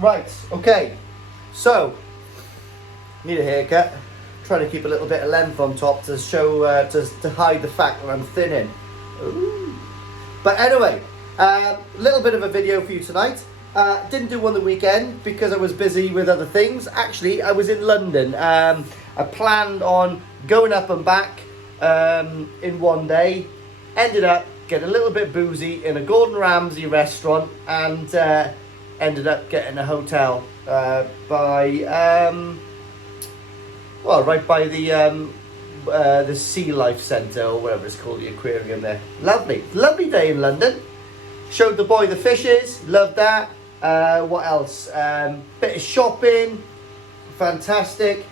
Right, okay. So, need a haircut. Trying to keep a little bit of length on top to show, to hide the fact that I'm thinning. Ooh. But anyway, little bit of a video for you tonight. Didn't do one the weekend because I was busy with other things. Actually, I was in London. I planned on going up and back in one day. Ended up getting a little bit boozy in a Gordon Ramsay restaurant and ended up getting a hotel right by the Sea Life Centre or whatever it's called, the aquarium there. Lovely day in London. Showed the boy the fishes, loved that. What else? Bit of shopping, fantastic.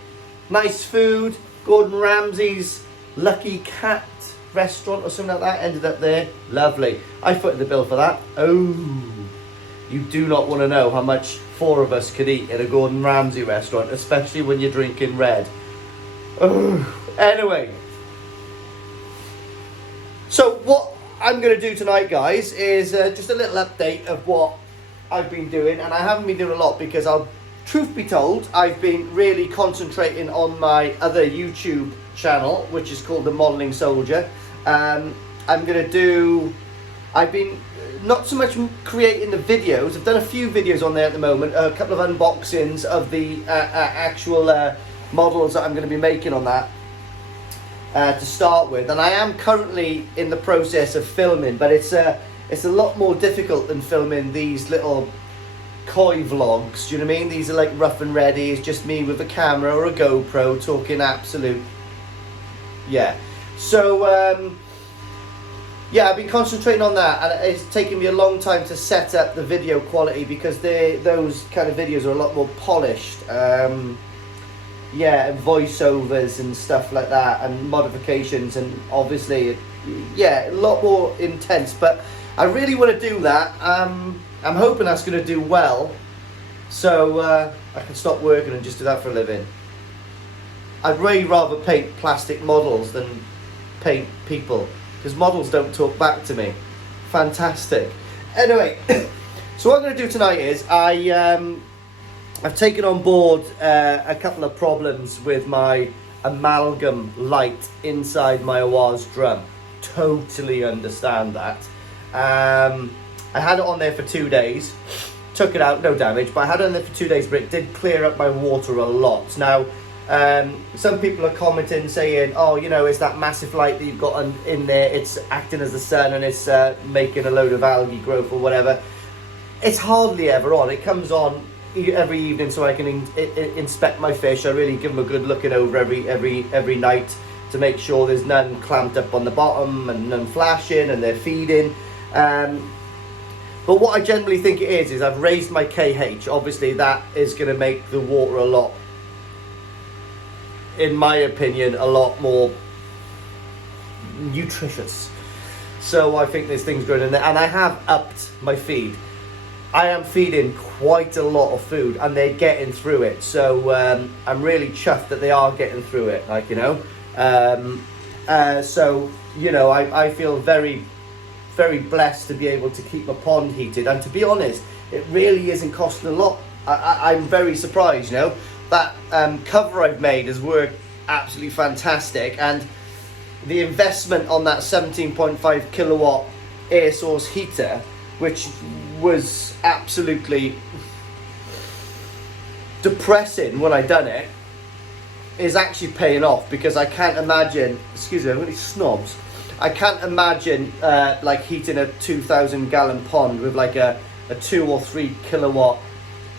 Nice food, Gordon Ramsay's Lucky Cat restaurant or something like that. Ended up there, lovely. I footed the bill for that. Oh, you do not want to know how much 4 of us could eat in a Gordon Ramsay restaurant, especially when you're drinking red. Oh, anyway. So what I'm going to do tonight, guys, is just a little update of what I've been doing. And I haven't been doing a lot because, truth be told, I've been really concentrating on my other YouTube channel, which is called The Modelling Soldier. I've been not so much creating the videos. I've done a few videos on there at the moment, a couple of unboxings of the actual models that I'm going to be making on that to start with. And I am currently in the process of filming, but it's a lot more difficult than filming these little koi vlogs. Do you know what I mean? These are like rough and ready. It's just me with a camera or a GoPro talking absolute. Yeah. So yeah, I've been concentrating on that, and it's taken me a long time to set up the video quality because those kind of videos are a lot more polished. Yeah, and voiceovers and stuff like that, and modifications, and obviously, yeah, a lot more intense. But I really want to do that. I'm hoping that's going to do well, so I can stop working and just do that for a living. I'd really rather paint plastic models than paint people, because models don't talk back to me. Fantastic. Anyway, so what I'm going to do tonight is I've taken on board a couple of problems with my amalgam light inside my Awaz drum. Totally understand that. I had it on there for 2 days, took it out, no damage, but I had it on there for 2 days, but it did clear up my water a lot. Now, some people are commenting saying, oh, you know, it's that massive light that you've got in there, it's acting as the sun and it's making a load of algae growth or whatever. It's hardly ever on. It comes on every evening so I can inspect my fish. I really give them a good looking over every night to make sure there's none clamped up on the bottom and none flashing and they're feeding. But what I generally think it is I've raised my KH. Obviously that is going to make the water a lot, in my opinion, a lot more nutritious. So I think there's things going in there, and I have upped my feed. I am feeding quite a lot of food and they're getting through it. So I'm really chuffed that they are getting through it, like, you know. So, you know, I feel very, very blessed to be able to keep my pond heated. And to be honest, it really isn't costing a lot. I'm very surprised, you know. That cover I've made has worked absolutely fantastic, and the investment on that 17.5 kilowatt air source heater, which was absolutely depressing when I done it, is actually paying off, because I can't imagine, excuse me, I'm really snobs, I can't imagine like heating a 2,000 gallon pond with like a 2 or 3 kilowatt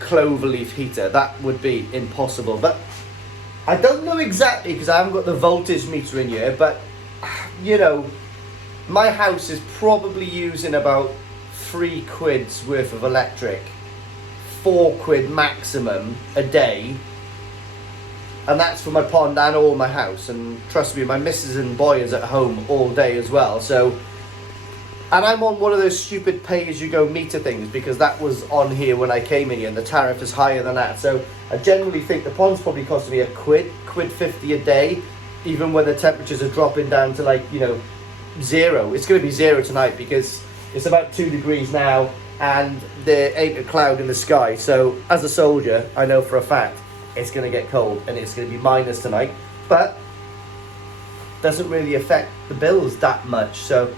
cloverleaf heater. That would be impossible. But I don't know exactly, because I haven't got the voltage meter in here, but you know, my house is probably using about £3 worth of electric, £4 maximum a day, and that's for my pond and all my house. And trust me, my missus and boy is at home all day as well. So, and I'm on one of those stupid pay-as-you-go meter things, because that was on here when I came in here, and the tariff is higher than that. So I generally think the pond's probably costing me £1.50 a day, even when the temperatures are dropping down to, like, you know, 0. It's going to be 0 tonight because it's about 2 degrees now. and there ain't a cloud in the sky. So as a soldier, I know for a fact it's going to get cold and it's going to be minus tonight, but doesn't really affect the bills that much. So,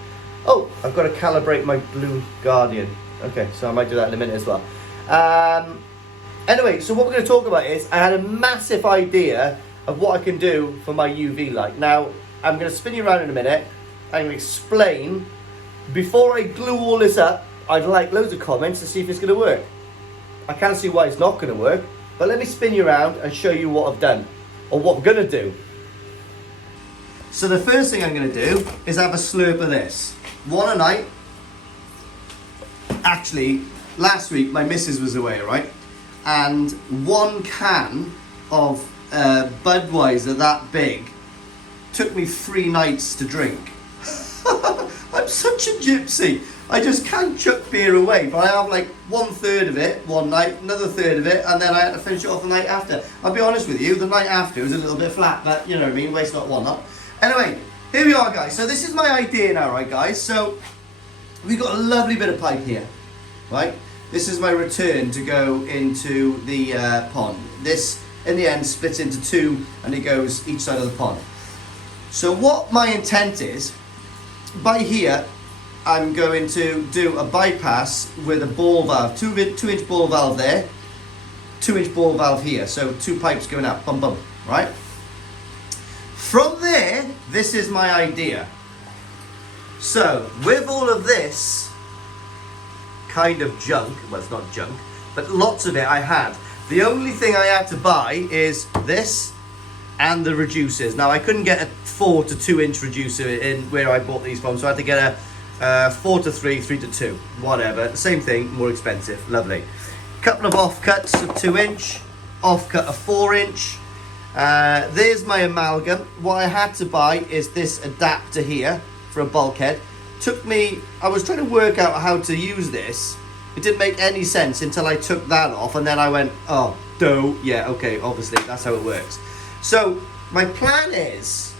oh, I've got to calibrate my Blue Guardian. Okay, so I might do that in a minute as well. Anyway, so what we're going to talk about is I had a massive idea of what I can do for my UV light. Now, I'm going to spin you around in a minute. I'm going to explain. Before I glue all this up, I'd like loads of comments to see if it's going to work. I can't see why it's not going to work, but let me spin you around and show you what I've done, or what I'm going to do. So the first thing I'm going to do is have a slurp of this. One a night. Actually, last week my missus was away, right? And one can of Budweiser that big took me 3 nights to drink. I'm such a gypsy. I just can't chuck beer away, but I have like 1/3 of it one night, another third of it, and then I had to finish it off the night after. I'll be honest with you, the night after was a little bit flat, but you know what I mean, waste not, one not. Anyway, here we are, guys. So this is my idea now, right, guys? So we've got a lovely bit of pipe here, right? This is my return to go into the pond. This, in the end, splits into 2, and it goes each side of the pond. So what my intent is, by here, I'm going to do a bypass with a ball valve, 2-inch ball valve there, 2-inch ball valve here. So 2 pipes going out, bum bum, right? From there, this is my idea. So with all of this kind of junk, well, it's not junk, but lots of it I had. The only thing I had to buy is this and the reducers. Now I couldn't get a 4 to 2-inch reducer in where I bought these from, so I had to get a 4 to 3, 3 to 2, whatever. Same thing, more expensive. Lovely. Couple of offcuts of 2-inch, offcut of 4-inch. There's my amalgam. What I had to buy is this adapter here for a bulkhead. Took me, I was trying to work out how to use this. It didn't make any sense until I took that off, and then I went, oh, dough. Yeah, okay, obviously that's how it works. So my plan is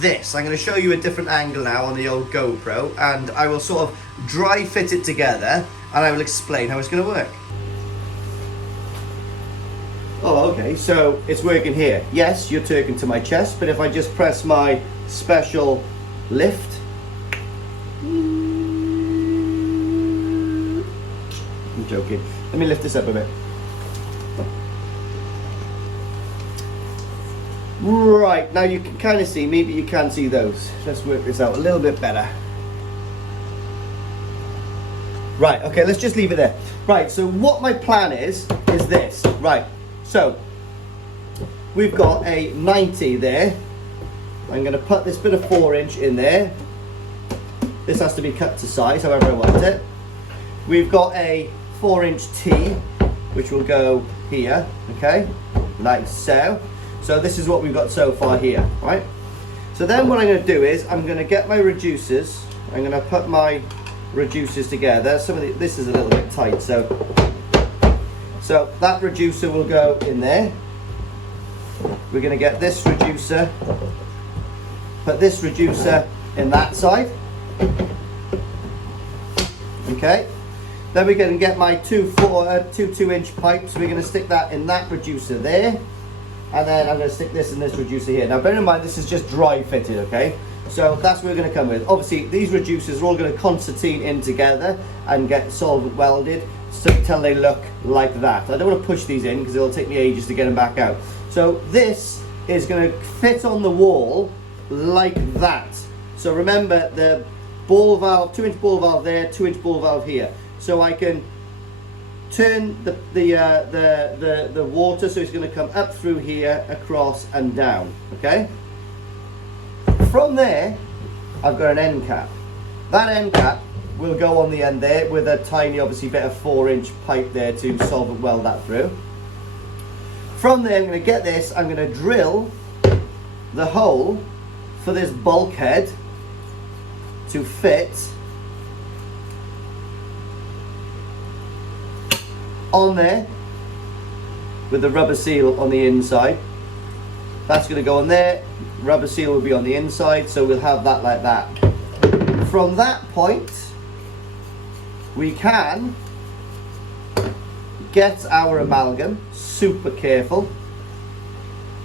this. I'm going to show you a different angle now on the old GoPro, and I will sort of dry fit it together, and I will explain how it's going to work. Oh, okay, so it's working here. Yes, you're talking to my chest, but if I just press my special lift, I'm joking. Let me lift this up a bit. Right, now you can kind of see me, but you can't see those. Let's work this out a little bit better. Right, okay, let's just leave it there. Right, so what my plan is this. Right, so we've got a 90 there. I'm going to put this bit of 4-inch in there. This has to be cut to size, however I want it. We've got a 4-inch T, which will go here, okay, like so. So this is what we've got so far here, right? So then what I'm going to do is I'm going to get my reducers. I'm going to put my reducers together. This is a little bit tight, so that reducer will go in there. We're going to get this reducer, put this reducer in that side. Okay. Then we're going to get my two 2-inch pipes. We're going to stick that in that reducer there. And then I'm going to stick this in this reducer here. Now bear in mind, this is just dry fitted, okay? So that's what we're going to come with. Obviously, these reducers are all going to concertine in together and get solvent welded until they look like that. I don't want to push these in because it'll take me ages to get them back out. So this is going to fit on the wall like that. So remember the ball valve, 2-inch ball valve there, 2-inch ball valve here. So I can turn the water so it's going to come up through here, across and down, okay? From there, I've got an end cap. That end cap will go on the end there with a tiny, obviously, bit of 4-inch pipe there to solvent weld that through. From there, I'm going to get this, I'm going to drill the hole for this bulkhead to fit on there with the rubber seal on the inside. That's going to go on there. Rubber seal will be on the inside, so we'll have that like that. From that point, we can get our amalgam, super careful,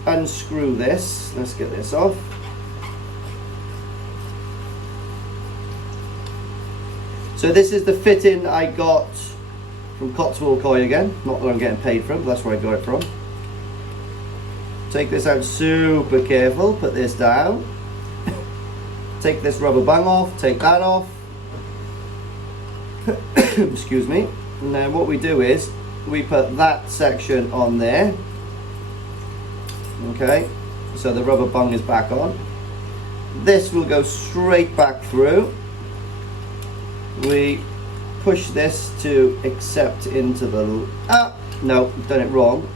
unscrew this, let's get this off. So this is the fitting I got from Cotswold Coy again, not that I'm getting paid from, but that's where I got it from. Take this out super careful, put this down. Take this rubber bung off, take that off. Excuse me. And then what we do is, we put that section on there. Okay, so the rubber bung is back on. This will go straight back through. We push this to accept into the... no, done it wrong.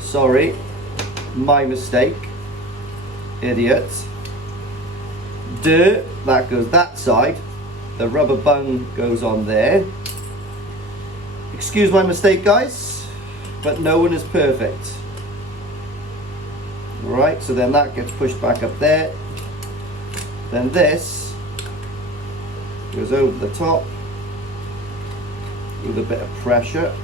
Sorry, my mistake. Idiot. That goes that side. The rubber bung goes on there. Excuse my mistake, guys, but no one is perfect. Right, so then that gets pushed back up there. Then this goes over the top with a bit of pressure.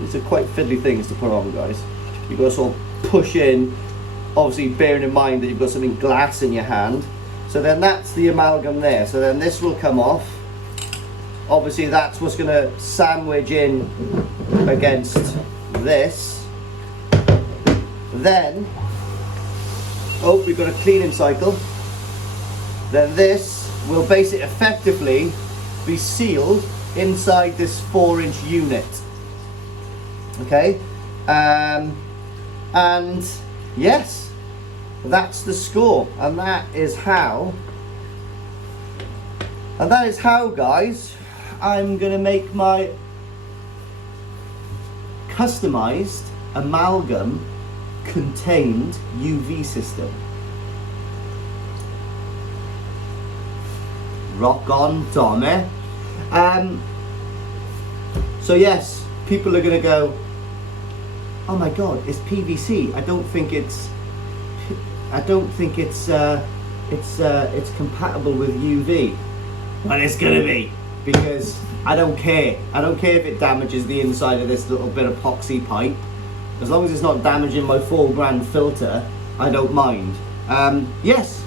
These are quite fiddly things to put on, guys. You've got to sort of push in, obviously bearing in mind that you've got something glass in your hand. So then that's the amalgam there. So then this will come off. Obviously that's what's going to sandwich in against this. Then, oh, we've got a cleaning cycle. Then this will basically effectively be sealed inside this 4-inch unit. Okay, and yes, that's the score, and that is how, guys, I'm gonna make my customized amalgam contained UV system. Rock on, Tommy. So yes, people are gonna go, oh my god, it's PVC. I don't think it's compatible with UV. Well, it's gonna be, because I don't care. I don't care if it damages the inside of this little bit of epoxy pipe. As long as it's not damaging my $4 filter, I don't mind. Yes,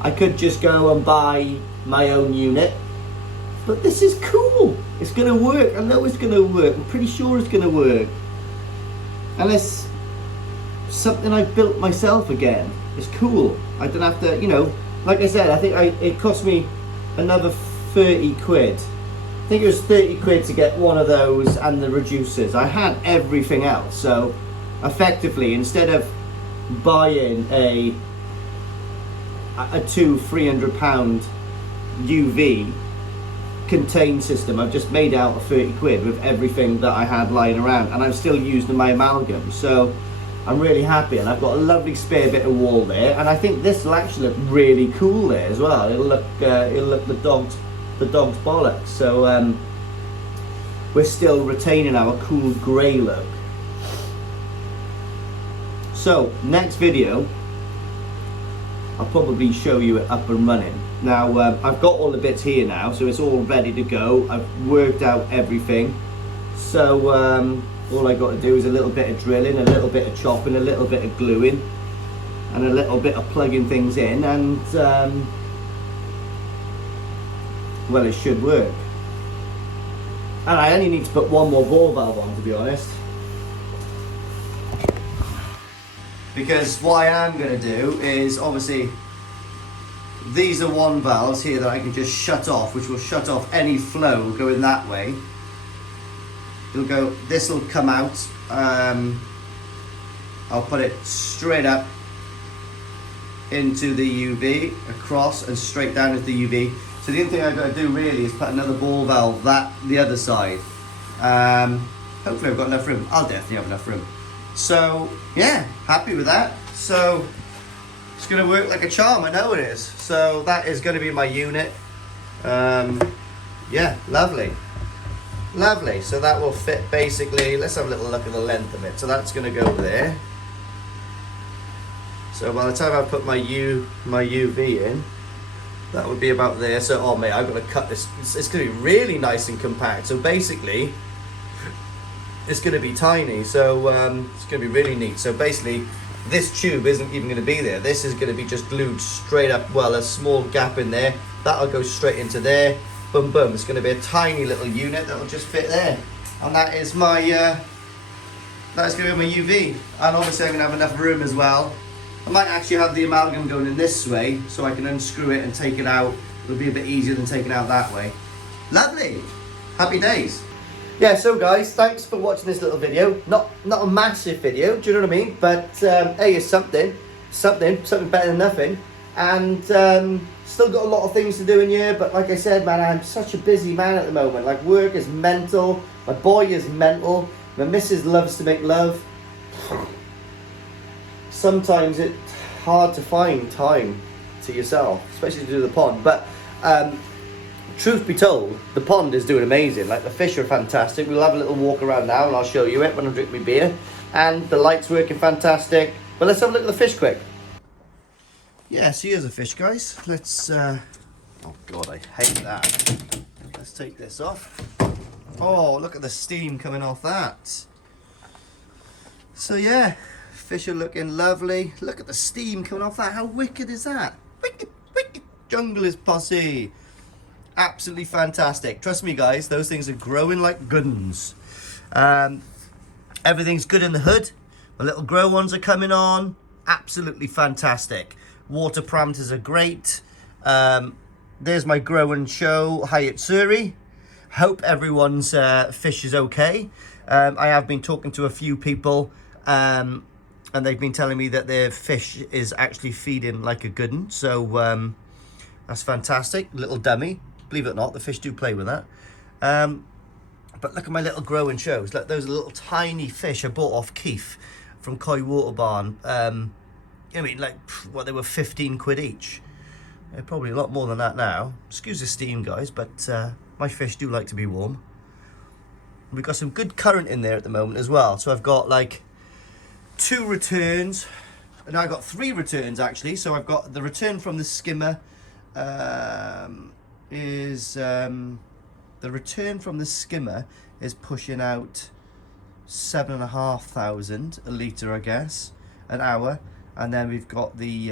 I could just go and buy my own unit, but this is cool. It's gonna work. I know it's gonna work. I'm pretty sure it's gonna work. And it's something I built myself again. It's cool. I don't have to, you know, like I said, I think it cost me another 30 quid. I think it was 30 quid to get one of those and the reducers. I had everything else. So effectively, instead of buying a £200-300 UV contained system, I've just made out of 30 quid with everything that I had lying around, and I'm still using my amalgam, so I'm really happy. And I've got a lovely spare bit of wall there, and I think this will actually look really cool there as well. It'll look the dog's bollocks. So we're still retaining our cool grey look. So next video, I'll probably show you it up and running. Now I've got all the bits here now, so it's all ready to go. I've worked out everything. So all I got to do is a little bit of drilling, a little bit of chopping, a little bit of gluing, and a little bit of plugging things in, and well, it should work. And I only need to put one more ball valve on, to be honest. Because what I am going to do is, obviously, these are 1 valves here that I can just shut off, which will shut off any flow going that way. It'll go, this will come out. I'll put it straight up into the UV, across and straight down into the UV. So the only thing I've got to do really is put another ball valve the other side. Hopefully I've got enough room. I'll definitely have enough room. So yeah, happy with that. So it's going to work like a charm, I know it is. So that is going to be my unit. Yeah, lovely. Lovely, so that will fit basically, let's have a little look at the length of it. So that's going to go there. So by the time I put my UV in, that would be about there. So, oh mate, I've got to cut this. It's going to be really nice and compact. So basically, it's going to be tiny. So it's going to be really neat. So basically, this tube isn't even going to be there. This is going to be just glued straight up. Well, a small gap in there. That'll go straight into there. Boom, boom. It's going to be a tiny little unit that'll just fit there. And that is my, that's going to be my UV. And obviously I'm going to have enough room as well. I might actually have the amalgam going in this way so I can unscrew it and take it out. It'll be a bit easier than taking it out that way. Lovely. Happy days. Yeah, so guys, thanks for watching this little video. Not a massive video, do you know what I mean? But hey, it's something better than nothing. And still got a lot of things to do in here, but like I said, man, I'm such a busy man at the moment. Like, work is mental, my boy is mental, my missus loves to make love. Sometimes it's hard to find time to yourself, especially to do the pond. But truth be told, the pond is doing amazing. Like, the fish are fantastic. We'll have a little walk around now and I'll show you it when I drink my beer. And the light's working fantastic. But let's have a look at the fish quick. Yeah, so here's a fish, guys. Let's, oh God, I hate that. Let's take this off. Oh, look at the steam coming off that. So yeah, fish are looking lovely. Look at the steam coming off that. How wicked is that? Wicked, wicked. Jungle is posse. Absolutely fantastic. Trust me, guys, those things are growing like good uns. Everything's good in the hood. The little grow ones are coming on. Absolutely fantastic. Water parameters are great. There's my grow and show Hyatt Surrey. Hope everyone's fish is okay. I have been talking to a few people and they've been telling me that their fish is actually feeding like a good one. So that's fantastic. Little dummy. Believe it or not, the fish do play with that. But look at my little grow and shows. Look, those little tiny fish I bought off Keith from Coy Water Barn. I mean, like, what, they were 15 quid each. They're probably a lot more than that now. Excuse the steam, guys, but my fish do like to be warm. We've got some good current in there at the moment as well. So I've got like 2 returns. And I've got 3 returns actually. So I've got the return from the skimmer the return from the skimmer is pushing out 7,500 a litre, I guess, an hour. And then we've got the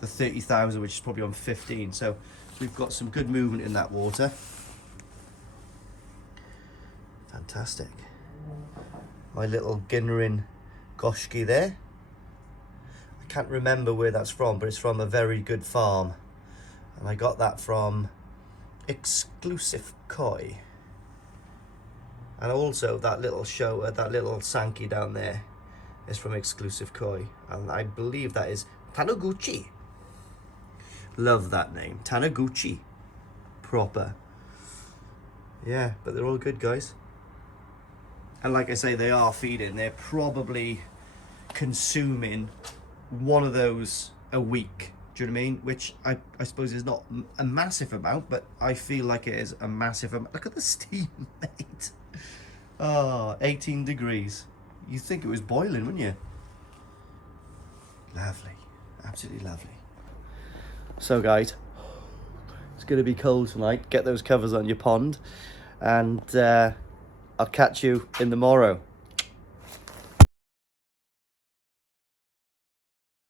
30,000, which is probably on 15. So we've got some good movement in that water. Fantastic. My little Ginnerin Goshki there. I can't remember where that's from, but it's from a very good farm. And I got that from Exclusive Koi. And also that little show, that little Sankey down there is from Exclusive Koi, and I believe that is Taniguchi. Love that name, Taniguchi. Proper. Yeah, but they're all good, guys. And like I say, they are feeding. They're probably consuming one of those a week. Do you know what I mean? Which I suppose is not a massive amount, but I feel like it is a massive amount. Look at the steam, mate. Oh, 18 degrees. You'd think it was boiling, wouldn't you? Lovely. Absolutely lovely. So guys, it's going to be cold tonight. Get those covers on your pond. And I'll catch you in the morrow.